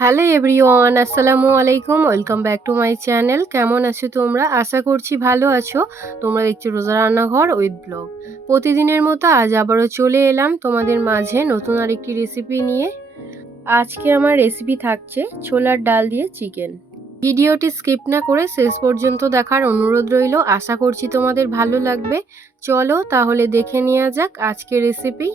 Hello everyone, আসসালামু আলাইকুম। Welcome back to my channel. কেমন আছো তোমরা? আশা করছি ভালো আছো। তোমরা দেখছো রোজা রান্নাঘর উইথ ব্লগ। প্রতিদিনের মতো আজ আবারও চলে এলাম তোমাদের মাঝে নতুন আরেকটি রেসিপি নিয়ে। আজকে আমার রেসিপি থাকছে ছোলার ডাল দিয়ে চিকেন। ভিডিওটি স্কিপ না করে শেষ পর্যন্ত দেখার অনুরোধ রইল। আশা করছি তোমাদের ভালো লাগবে। চলো তাহলে দেখে নেওয়া যাক আজকের রেসিপি।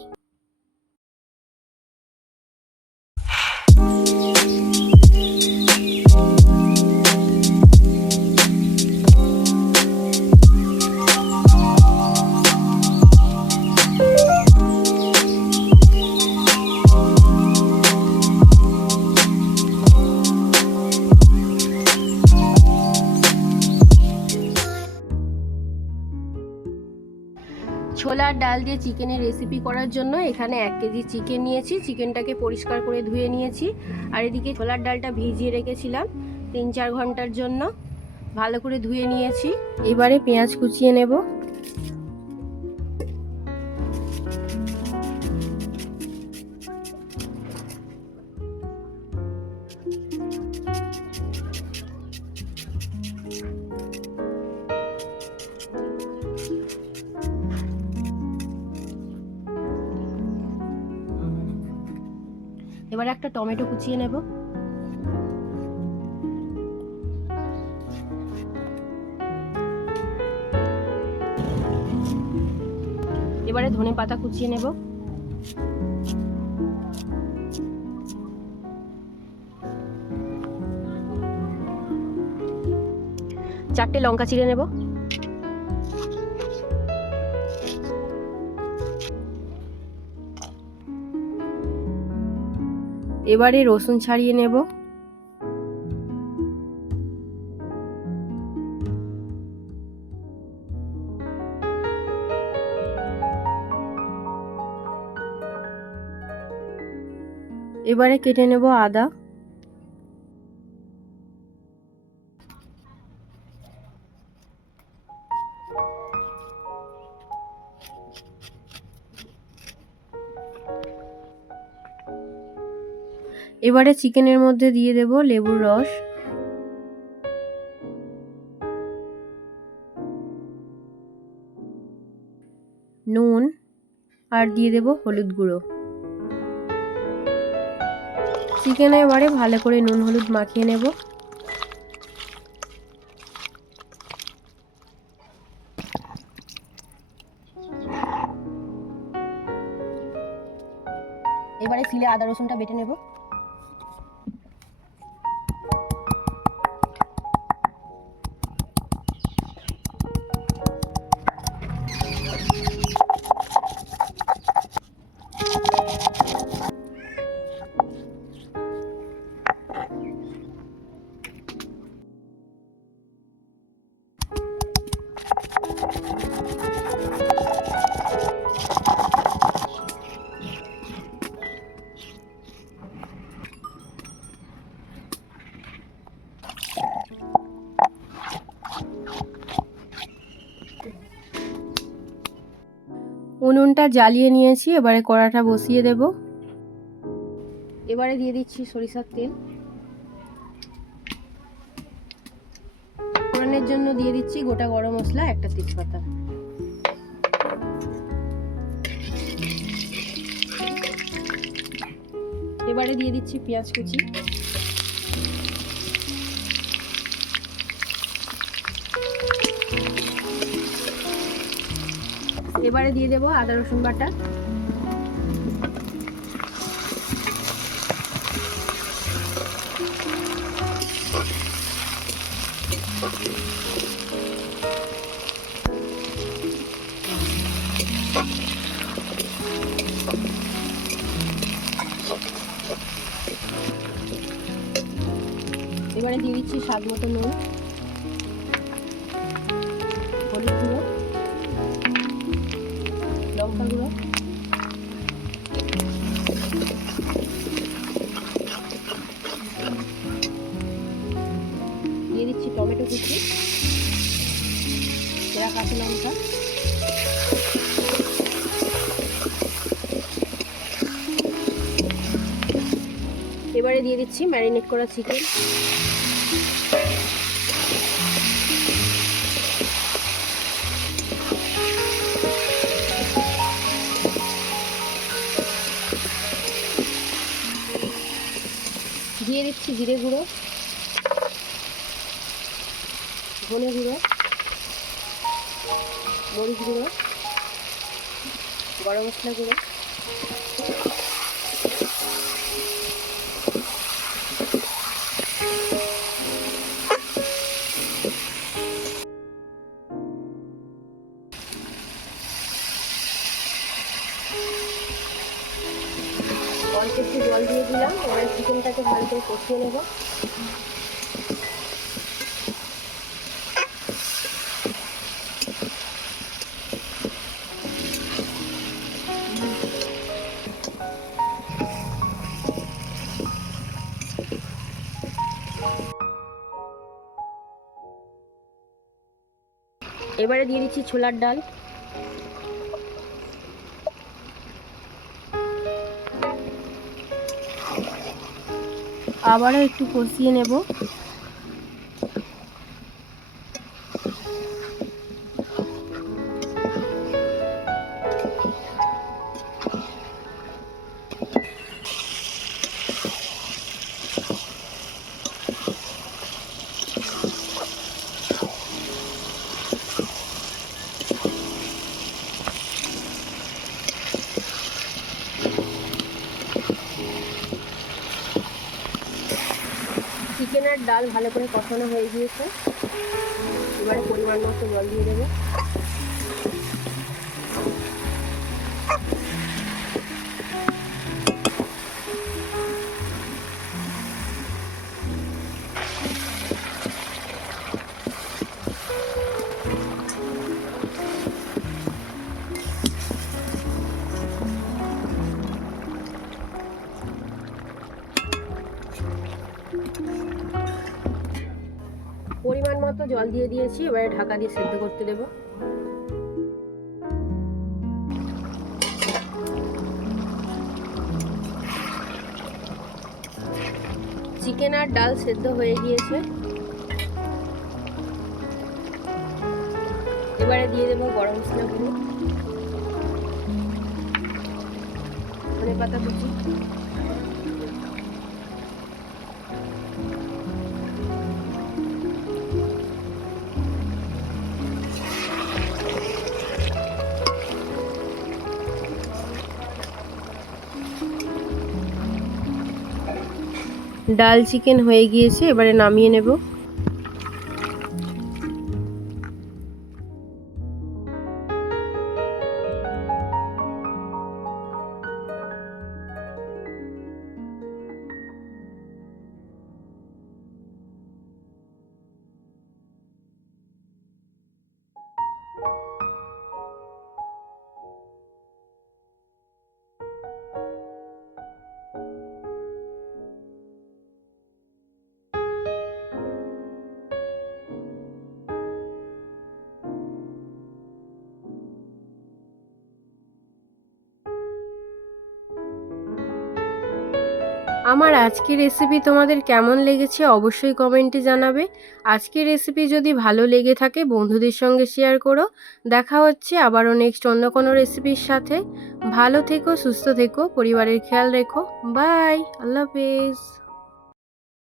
ছোলার ডাল দিয়ে চিকেনের রেসিপি করার জন্য এখানে 1 কেজি চিকেন নিয়েছি। চিকেনটাকে পরিষ্কার করে ধুয়ে নিয়েছি। আর এদিকে ছোলার ডালটা ভিজিয়ে রেখেছিলাম 3-4 ঘন্টার জন্য। ভালো করে ধুয়ে নিয়েছি। এবারে পেঁয়াজ কুচিয়ে নেব। এবারে একটা টমেটো কুচিয়ে নেব। এবারে ধনে পাতা কুচিয়ে নেব। চারটে লঙ্কা চিড়ে নেব। এবারে রসুন ছাড়িয়ে নেব। এবারে কেটে নেব আদা। এবারে চিকেনের মধ্যে দিয়ে দেব লেবুর রস, নুন আর দিয়ে দেব হলুদ গুঁড়ো। চিকেনে এবারে ভালো করে নুন হলুদ মাখিয়ে নেব। এবারে শিলে আদা রসুনটা বেটে নেব। উনুনটা জ্বালিয়ে নিয়েছি। এবারে কড়াটা বসিয়ে দেব। এবারে দিয়ে দিচ্ছি সরিষার তেল। ফোড়নের জন্য দিয়ে দিচ্ছি গোটা গরম মশলা, একটা তেজপাতা। এবারে দিয়ে দিচ্ছি পেঁয়াজ কুচি। এবারে দিয়ে দেব আদা রসুন বাটা। এবারে দিয়ে দিচ্ছি স্বাদ মতো নুন, হলুদ গুঁড়ো, লঙ্কা গুঁড়ো, দিয়ে দিচ্ছি টমেটো কুচি, চেরা কাঁচা লঙ্কা, এবারে দিয়ে দিচ্ছি ম্যারিনেট করা চিকেন। দিয়ে দিচ্ছি জিরে গুঁড়ো, ধনে গুঁড়ো, মরিচ গুঁড়ো, গরম মশলা গুঁড়ো, অল্প একটু জল দিয়ে দিলাম। এবার চিকেনটাকে ভালো করে কষিয়ে নেব। এবারে দিয়ে দিচ্ছি ছোলার ডাল, আবারও একটু কষিয়ে নেব। চিকেন আর ডাল ভালো করে কষানো হয়ে গিয়েছে। এবারে পরিমাণ মতো জল দিয়ে দেবো। পরিমাণ মতো জল দিয়ে দিয়েছি, এবারে ঢাকা দিয়ে সেদ্ধ করতে দেব। চিকেন আর ডাল সেদ্ধ হয়ে গিয়েছে। এবারে দিয়ে দেবো গরম মশলা গুঁড়ো, ধনে পাতা কুচি, ডাল চিকেন হয়ে গিয়েছে। এবারে নামিয়ে নেব। আমার আজকের রেসিপি তোমাদের কেমন লেগেছে অবশ্যই কমেন্টে জানাবে। আজকের রেসিপি যদি ভালো লেগে থাকে বন্ধুদের সঙ্গে শেয়ার করো। দেখা হচ্ছে আবারও নেক্সট অন্য কোনো রেসিপির সাথে। ভালো থেকো, সুস্থ থেকো, পরিবারের খেয়াল রেখো। বাই, আল্লাহ হাফেজ।